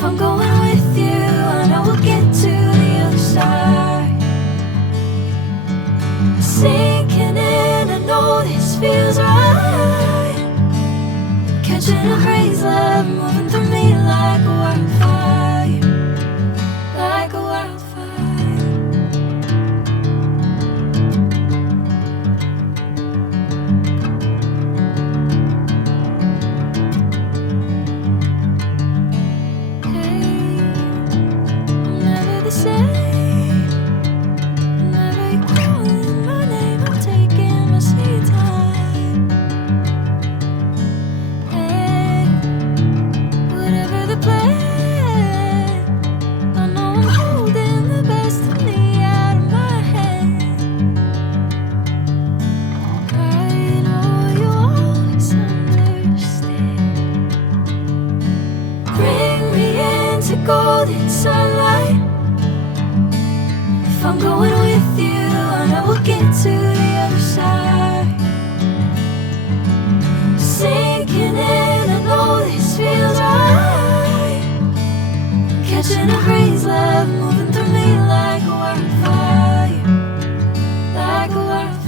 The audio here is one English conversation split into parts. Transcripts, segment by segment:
If I'm going with you, I know we'll get to the other side. Sinking in, I know this feels right. Catching a crazy love, moving through me like a wildfire, like a wildfire. Golden sunlight. If I'm going with you, I know we'll get to the other side. Sinking in, I know this feels right. Catching a crazy love, moving through me like a wildfire, like a wildfire.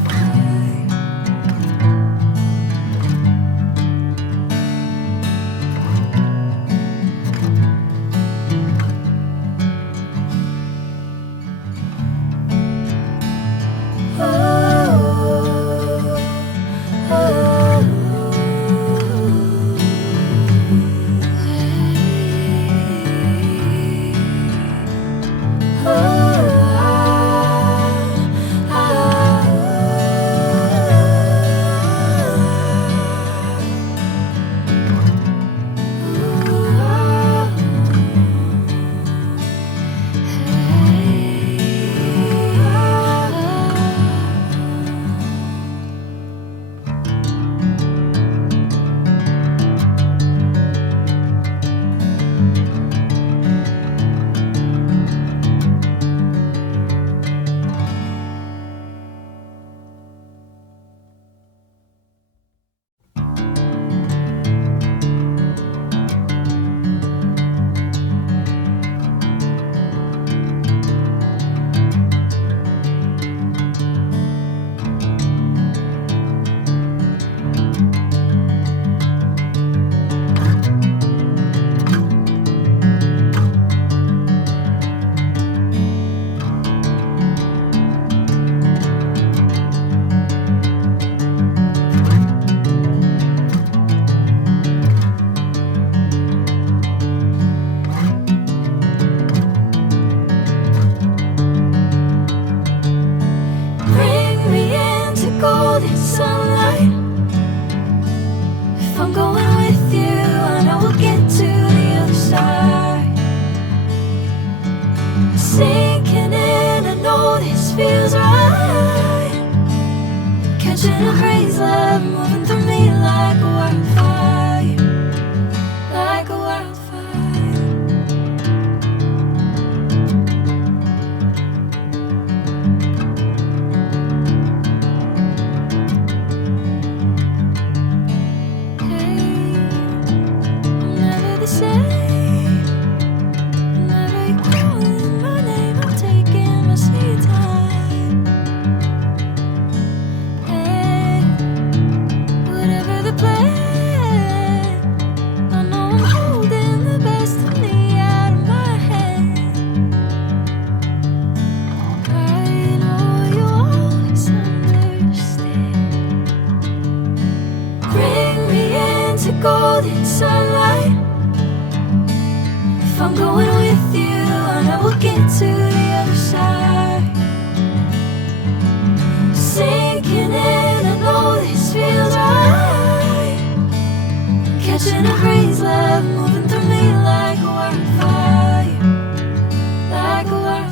Golden sunlight. If I'm going with you, I know we'll get to the other side. Sinking in, I know this feels right. Catching a crazy love, moving through me like a wildfire, like a wildfire. Golden sunlight. If I'm going with you, I know we'll get to the other side. Sinking in, I know this feels right. Catching a crazy love, moving through me like a wildfire, like a wildfire.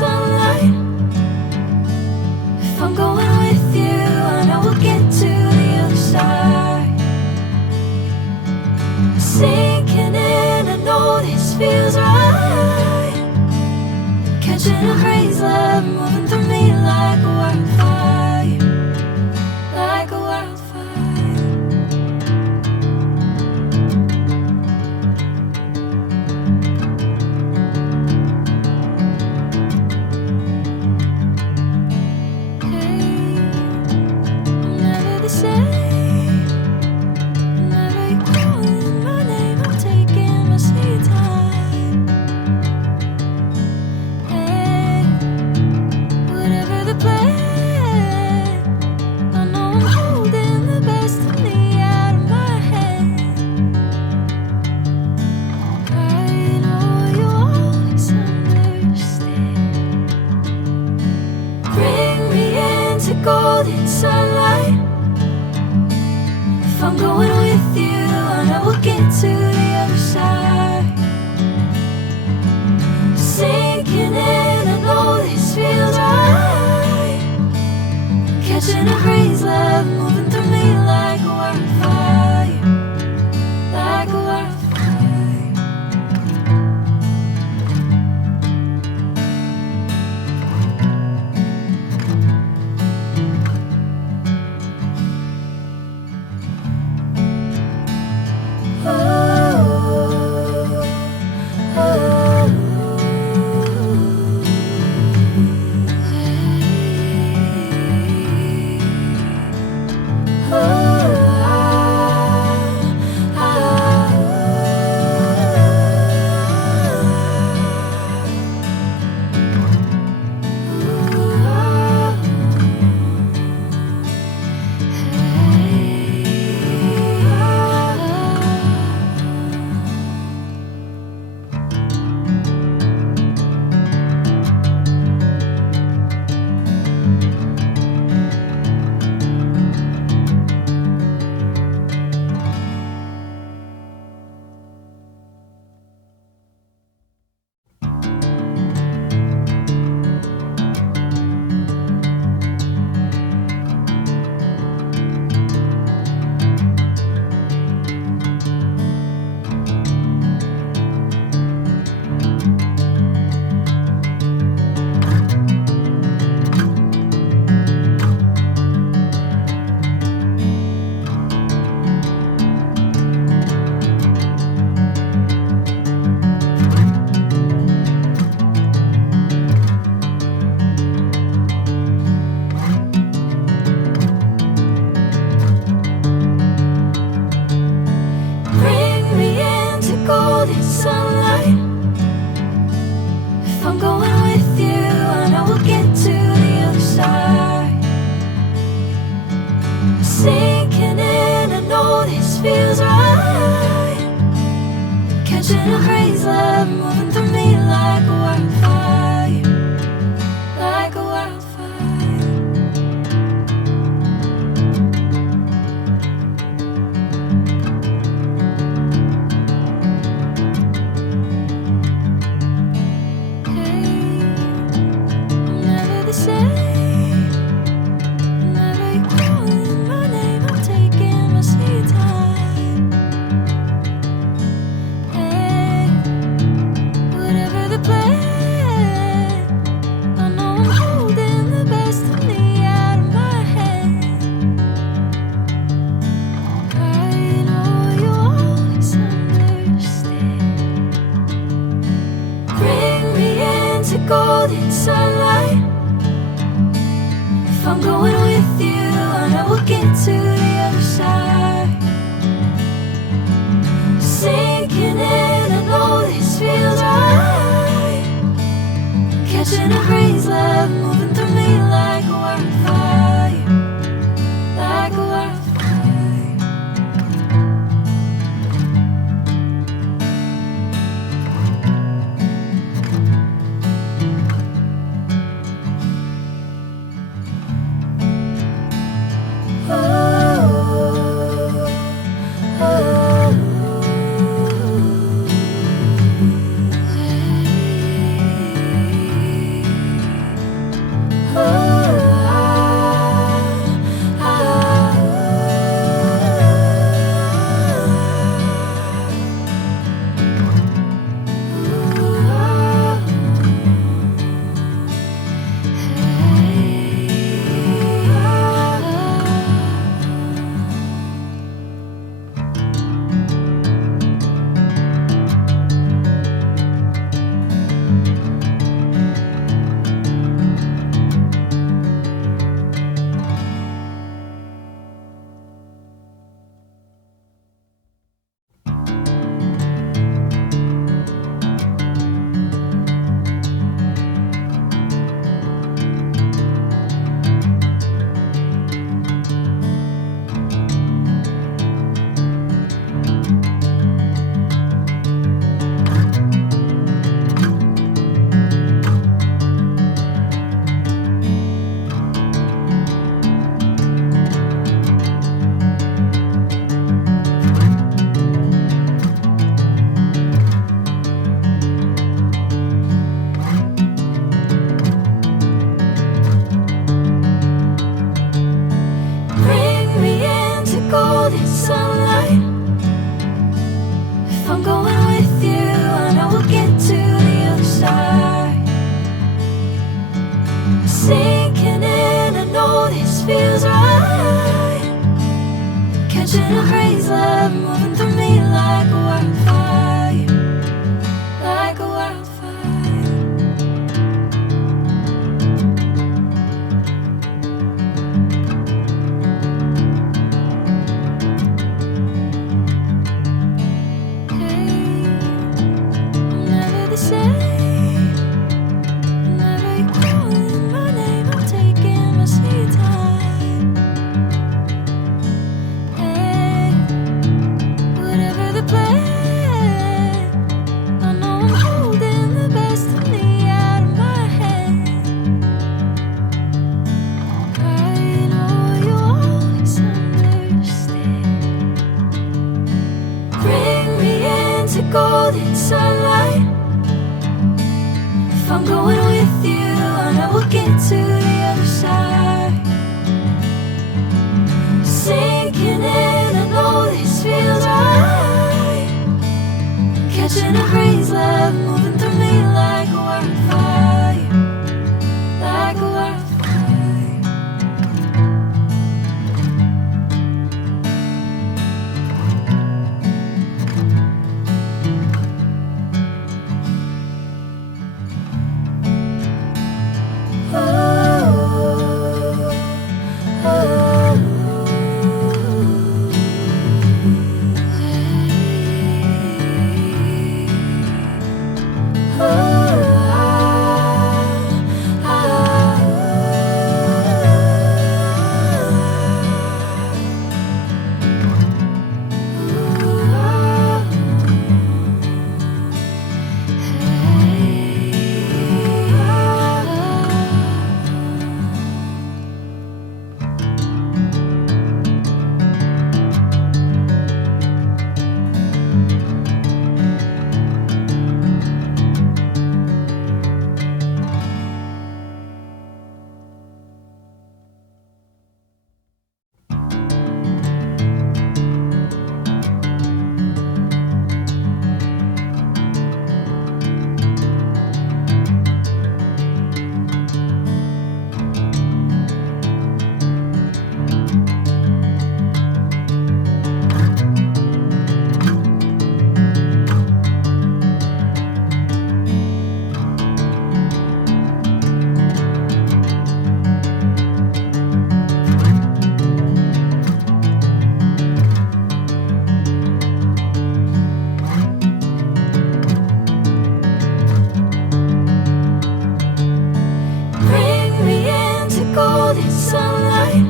sunlight. If I'm going with you, I know we'll get to the other side. Sinking in, I know this feels right. Catching a haze, love moving through me like a wildfire, like a wildfire. Golden sunlight. If I'm going with you, I know we'll get to the other side. Sinking in, I know this feels right. Catching a haze, love moving through me like a wildfire, like a wildfire. Catching a haze, love moving through me like a wildfire, like a wildfire. Hey, I'm never the same. Whenever you're calling my name, I'm taking my sweet time. Golden sunlight. If I'm going with you, I know we'll get to the other side. Sinking in, I know this feels right. Catching a haze, love moving through me like a wildfire, like a wildfire. Catching a crazy love moving through me like a wildfire, like a wildfire. Hey, I'm never the same. Whenever you're calling my name, I'm taking my sweet time. Hey, whatever the plan, I know I'm holding the best of me out of my head. I know you always understand. Bring me into golden sunlight. If I'm going with you, I know we'll get to the other side. Sinking in, I know this feels right. Catching a crazy love moving through me like a wildfire, like a wildfire. Bring me into golden sunlight.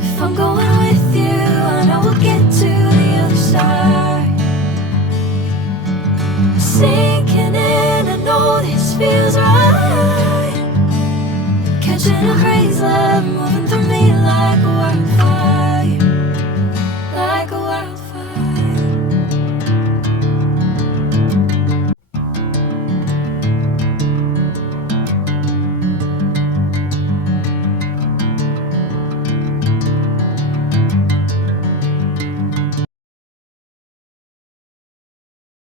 If I'm going with you, I know we'll get to the other side. Sinking in, I know this feels right. Catching a crazy love moving